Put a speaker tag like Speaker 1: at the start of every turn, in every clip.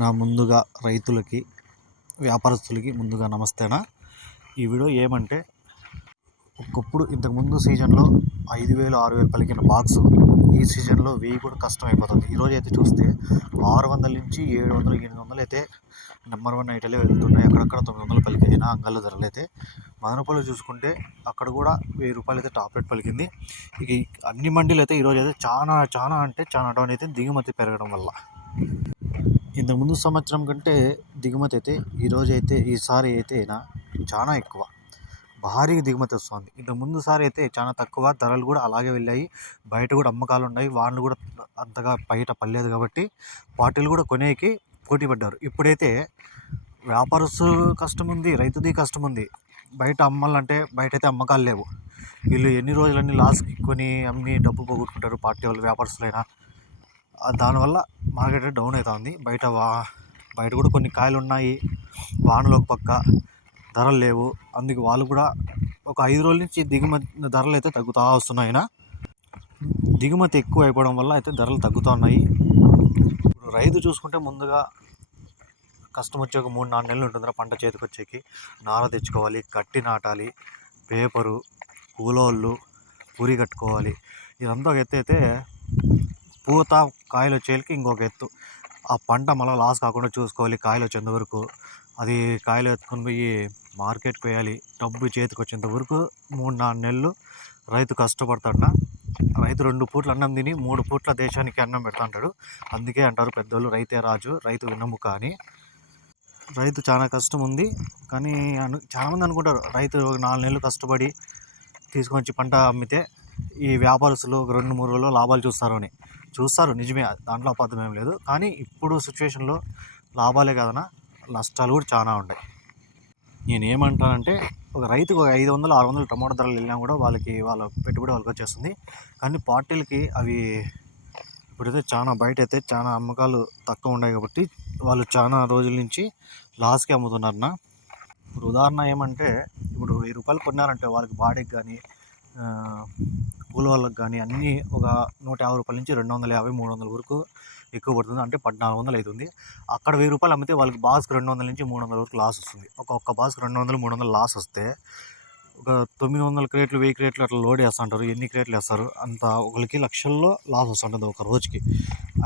Speaker 1: నా ముందుగా రైతులకి వ్యాపారస్తులకి ముందుగా నమస్తేనా? ఈ వీడియో ఏమంటే ఒకప్పుడు ఇంతకుముందు సీజన్లో ఐదు వేలు ఆరు వేలు పలికిన బాక్స్ ఈ సీజన్లో వెయ్యి కూడా కష్టం అయిపోతుంది. ఈరోజు అయితే చూస్తే ఆరు వందల నుంచి ఏడు వందలు ఎనిమిది వందలు అయితే నెంబర్ వన్ ఐటలే వెళ్తున్నాయి. అక్కడక్కడ తొమ్మిది వందలు పలికిన అంగళ్ళ ధరలు అయితే. మదనపల్లి చూసుకుంటే అక్కడ కూడా వెయ్యి రూపాయలు అయితే టాప్ రేట్ పలికింది. ఇక అన్ని మండీలు అయితే ఈరోజు అయితే చాలా చాలా అంటే చాలా డౌన్ అయితే దిగుమతి పెరగడం వల్ల. ఇంతకుముందు సంవత్సరం కంటే దిగుమతి అయితే ఈరోజు అయితే ఈసారి అయితే నా చాలా ఎక్కువ. భారీ దిగుమతి వస్తుంది. ఇంతకు ముందు సారి అయితే చాలా తక్కువ ధరలు కూడా అలాగే వెళ్ళాయి. బయట కూడా అమ్మకాలు ఉన్నాయి. వాళ్ళు కూడా అంతగా బయట పడలేదు కాబట్టి వాటిలు కూడా కొనేకి పోటీ పడ్డారు. ఇప్పుడైతే వ్యాపారస్తు కష్టం ఉంది రైతుది కష్టం ఉంది. బయట అమ్మాలంటే బయట అయితే అమ్మకాలు లేవు. వీళ్ళు ఎన్ని రోజులన్నీ లాస్కి కొని అమ్మి డబ్బు పోగొట్టుకుంటారు పార్టీ వాళ్ళు వ్యాపారస్తులైనా. దానివల్ల మార్కెట్ డౌన్ అవుతుంది బయట వా బయట కూడా కొన్ని కాయలు ఉన్నాయి. వానలు ఒక పక్క ధరలు లేవు. అందుకు వాళ్ళు కూడా ఒక ఐదు రోజుల నుంచి దిగుమతి ధరలు అయితే తగ్గుతూ వస్తున్నాయి దిగుమతి ఎక్కువ అయిపోవడం వల్ల అయితే ధరలు తగ్గుతూ ఉన్నాయి. ఇప్పుడు రైతు చూసుకుంటే ముందుగా కష్టం వచ్చే ఒక మూడు నాలుగు నెలలు ఉంటుందిరా పంట చేతికి వచ్చేకి. నార తెచ్చుకోవాలి కట్టి నాటాలి పేపరు కూలోళ్ళు పూరి కట్టుకోవాలి. ఇదంతా ఎత్తు అయితే పూత కాయలు వచ్చేకి ఇంకొక ఎత్తు. ఆ పంట మళ్ళీ లాస్ కాకుండా చూసుకోవాలి కాయలు వచ్చేంత వరకు. అది కాయలు ఎత్తుకొని పోయి మార్కెట్కి వేయాలి డబ్బు చేతికి వచ్చేంత వరకు మూడు నాలుగు నెలలు రైతు కష్టపడతాడ రైతు రెండు పూట్ల అన్నం తిని మూడు పూట్ల దేశానికి అన్నం పెడతాంటాడు. అందుకే అంటారు పెద్దోళ్ళు రైతే రాజు రైతు వెన్నెముక అని రైతు చాలా కష్టం ఉంది. కానీ అను చాలామంది అనుకుంటారు రైతు ఒక నాలుగు నెలలు కష్టపడి తీసుకొని వచ్చి పంట అమ్మితే ఈ వ్యాపారస్తులు ఒక రెండు మూడు రోజుల్లో లాభాలు చూస్తారు అని. చూస్తారు. నిజమే దాంట్లో అబద్ధం ఏం లేదు. కానీ ఇప్పుడు సిచ్యువేషన్లో లాభాలే కాదన్నా నష్టాలు కూడా చాలా ఉంటాయి నేను ఏమంటానంటే ఒక రైతుకు ఒక ఐదు వందలు ఆరు వందలు టమాటో ధరలు వెళ్ళినా కూడా వాళ్ళకి వాళ్ళ పెట్టుబడి వాళ్ళకి వచ్చేస్తుంది. కానీ పార్టీలకి అవి ఇప్పుడైతే చాలా బయట అయితే చాలా అమ్మకాలు తక్కువ ఉన్నాయి కాబట్టి వాళ్ళు చాలా రోజుల నుంచి లాస్కి అమ్ముతున్నారన్న. ఇప్పుడు ఉదాహరణ ఏమంటే ఇప్పుడు వెయ్యి రూపాయలు కొన్నారంటే వాళ్ళకి బాడీకి కానీ పూల వాళ్ళకి కానీ అన్నీ ఒక నూట యాభై రూపాయల నుంచి రెండు వందల యాభై మూడు వందల వరకు ఎక్కువ పడుతుంది. అంటే పద్నాలుగు వందలు అవుతుంది అక్కడ వెయ్యి రూపాయలు అమ్మితే వాళ్ళకి బాస్కి రెండు వందల నుంచి మూడు వందల వరకు లాస్ వస్తుంది. ఒక ఒక్క బాస్కి రెండు వందలు మూడు వందలు లాస్ వస్తే ఒక తొమ్మిది వందల క్రేట్లు వెయ్యి క్రేట్లు అట్లా లోడ్ వేస్తుంటారు ఎన్ని క్రేట్లు వేస్తారు? అంత ఒకరికి లక్షల్లో లాస్ వస్తుంటుంది ఒక రోజుకి.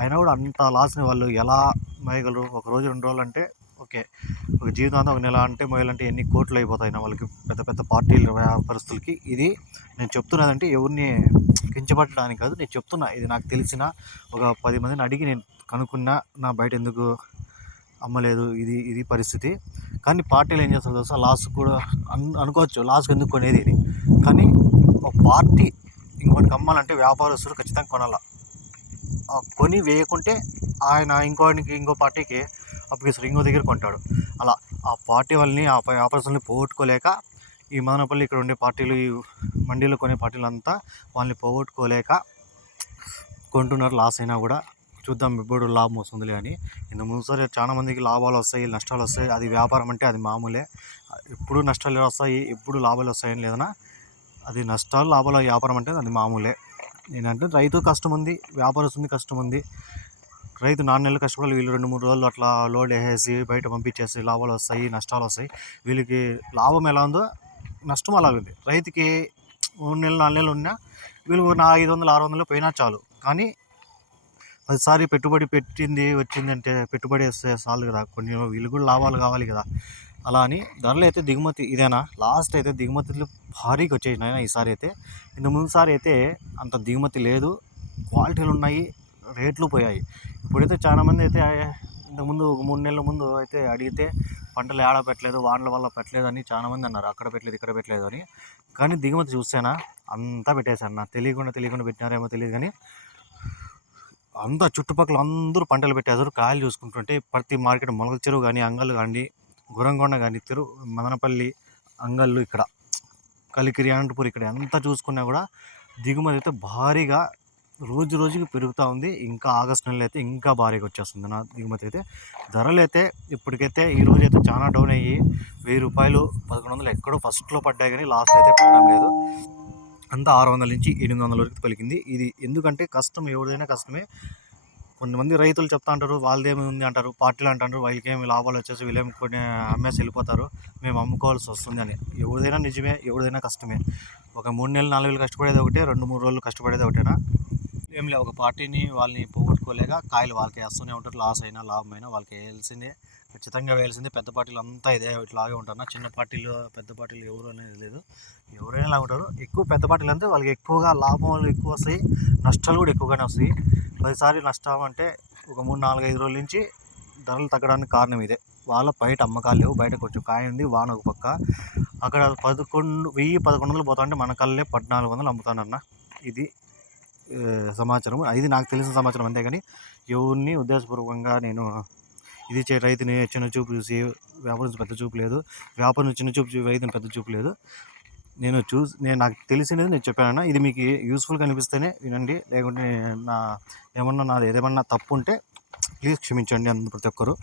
Speaker 1: అయినా కూడా అంత లాస్ని వాళ్ళు ఎలా మేయగలరు? ఒక రోజు రెండు రోజులు అంటే ఓకే. ఒక జీవితాంతం ఒక నెల అంటే మొయ్యాలంటే ఎన్ని కోట్లు అయిపోతాయి నా వాళ్ళకి? పెద్ద పెద్ద పార్టీల వ్యాపారస్తులకి ఇది నేను చెప్తున్నదంటే ఎవరిని కించపట్టడానికి కాదు నేను చెప్తున్నా. ఇది నాకు తెలిసిన ఒక పది మందిని అడిగి నేను కనుక్కున్నా నా బయట ఎందుకు అమ్మలేదు ఇది ఇది పరిస్థితి. కానీ పార్టీలు ఏం చేస్తారు తెలుసా? లాస్ కూడా అను అనుకోవచ్చు. లాస్ట్కి ఎందుకు కొనేది ఇది? కానీ ఒక పార్టీ ఇంకోటికి అమ్మాలంటే వ్యాపారస్తులు ఖచ్చితంగా కొనాల. కొని వేయకుంటే ఆయన ఇంకోనికి ఇంకో పార్టీకి అప్పుడు శ్రీంగో దగ్గర కొంటాడు. అలా ఆ పార్టీ వాళ్ళని ఆ వ్యాపారస్తుల్ని పోగొట్టుకోలేక ఈ మదనపల్లి ఇక్కడ ఉండే పార్టీలు ఈ మండీలో కొనే పార్టీలు అంతా వాళ్ళని పోగొట్టుకోలేక కొంటున్నారు. లాస్ అయినా కూడా చూద్దాం ఇప్పుడు లాభం వస్తుందిలే అని. ఇంత ముందుసారి చాలా మందికి లాభాలు వస్తాయి నష్టాలు వస్తాయి. అది వ్యాపారం అంటే అది మామూలే. ఎప్పుడు నష్టాలు వస్తాయి ఎప్పుడు లాభాలు వస్తాయని లేదన్నా అది నష్టాలు లాభాలు వ్యాపారం అంటే అది మామూలే. నేనంటే రైతు కష్టం ఉంది వ్యాపారస్తుంది కష్టం ఉంది. రైతు నాలుగు నెలలు కష్టపడాలి వీళ్ళు రెండు మూడు రోజులు అట్లా లోడ్ వేసేసి బయట పంపించేసి లాభాలు వస్తాయి నష్టాలు వస్తాయి. వీళ్ళకి లాభం ఎలా ఉందో నష్టం అలాగుంది రైతుకి మూడు నెలలు నాలుగు నెలలు ఉన్నా వీళ్ళు నా ఐదు వందలు ఆరు వందలు పోయినా చాలు. కానీ పదిసారి పెట్టుబడి పెట్టింది వచ్చిందంటే పెట్టుబడి వస్తే చాలు కదా. కొన్ని వీళ్ళు కూడా లాభాలు కావాలి కదా. అలా అని ధరలు అయితే దిగుమతి ఇదేనా? లాస్ట్ అయితే దిగుమతులు భారీగా వచ్చేసినాయి ఈసారి అయితే. ఇంత ముందుసారి అయితే అంత దిగుమతి లేదు. క్వాలిటీలు ఉన్నాయి. రేట్లు పోయాయి. ఇప్పుడైతే చాలామంది అయితే ఇంతకుముందు ఒక మూడు నెలల ముందు అయితే అడిగితే పంటలు ఏడ పెట్టలేదు వానల వల్ల పెట్టలేదు అని చాలామంది అన్నారు. అక్కడ పెట్టలేదు ఇక్కడ పెట్టలేదు అని. కానీ దిగుమతి చూస్తేనా అంతా పెట్టేశారు. నా తెలియకుండా తెలియకుండా పెట్టినారేమో తెలియదు కానీ అంతా చుట్టుపక్కల అందరూ పంటలు పెట్టేశారు. కాయలు చూసుకుంటుంటే ప్రతి మార్కెట్ మొలక చెరువు కానీ అంగళ్ళు కానీ గురంగొండ కానీ తిరు మదనపల్లి అంగళ్ళు ఇక్కడ కలికిరి అనంతపూర్ ఇక్కడ ఎంత చూసుకున్నా కూడా దిగుమతి అయితే భారీగా రోజు రోజుకి పెరుగుతూ ఉంది. ఇంకా ఆగస్ట్ నెలలో అయితే ఇంకా భారీగా వచ్చేస్తుంది. నా దిగుమతి అయితే ధరలు అయితే ఇప్పటికైతే ఈ రోజు అయితే చాలా డౌన్ అయ్యి వెయ్యి రూపాయలు పదకొండు వందలు ఎక్కడో ఫస్ట్లో పడ్డాయి కానీ లాస్ట్ అయితే పడడం లేదు. అంతా ఆరు వందల నుంచి ఎనిమిది వందల వరకు పలికింది. ఇది ఎందుకంటే కష్టం ఎవరిదైనా కష్టమే. కొంతమంది రైతులు చెప్తా అంటారు వాళ్ళదేమి ఉంది అంటారు పార్టీలు అంటారు వాళ్ళకి ఏమి లాభాలు వచ్చేసి వీళ్ళేమి కొన్ని అమ్మేసి వెళ్ళిపోతారు. మేము అమ్ముకోవాల్సి వస్తుంది అని. ఎవరిదైనా నిజమే ఎవరిదైనా కష్టమే. ఒక మూడు నెలలు నాలుగు వేలు కష్టపడేది ఒకటే రెండు మూడు రోజులు కష్టపడేది ఒకటేనా? ఏం లేదు ఒక పార్టీని వాళ్ళని పోగొట్టుకోలేక కాయలు వాళ్ళకి వేస్తూనే ఉంటారు. లాస్ అయినా లాభం అయినా వాళ్ళకి వేయాల్సిందే. ఖచ్చితంగా వేయాల్సిందే. పెద్ద పార్టీలు అంతా ఇదే ఇట్లాగే ఉంటారు చిన్న పార్టీలు పెద్ద పార్టీలు ఎవరు అనేది లేదు. ఎవరైనా ఇలా ఉంటారు. ఎక్కువ పెద్ద పార్టీలు అంటే వాళ్ళకి ఎక్కువగా లాభాలు ఎక్కువ వస్తాయి. నష్టాలు కూడా ఎక్కువగానే వస్తాయి. పదిసారి నష్టం అంటే ఒక మూడు నాలుగు ఐదు రోజుల నుంచి ధరలు తగ్గడానికి కారణం ఇదే. వాళ్ళ బయట అమ్మకాలు లేవు. బయట కొంచెం కాయ ఉంది. వాన ఒక పక్క. అక్కడ పదకొండు వెయ్యి పదకొండు వందలు పోతా ఉంటే మన కళ్ళే పద్నాలుగు వందలు అమ్ముతానన్న. ఇది సమాచారం ఇది నాకు తెలిసిన సమాచారం అంతేగాని ఎవరిని ఉద్దేశపూర్వకంగా నేను ఇది చే రైతుని చిన్న చూపు చూసి వ్యాపారం పెద్ద చూపు లేదు. వ్యాపారం చిన్న చూపు చూసి రైతుని పెద్ద చూపు లేదు. నేను చూసి నేను నాకు తెలిసినది నేను చెప్పానన్నా ఇది మీకు యూస్ఫుల్గా అనిపిస్తేనే వినండి. లేకుంటే నా ఏమన్నా నాది ఏదేమన్నా తప్పు ఉంటే ప్లీజ్ క్షమించండి అందరూ ప్రతి ఒక్కరు.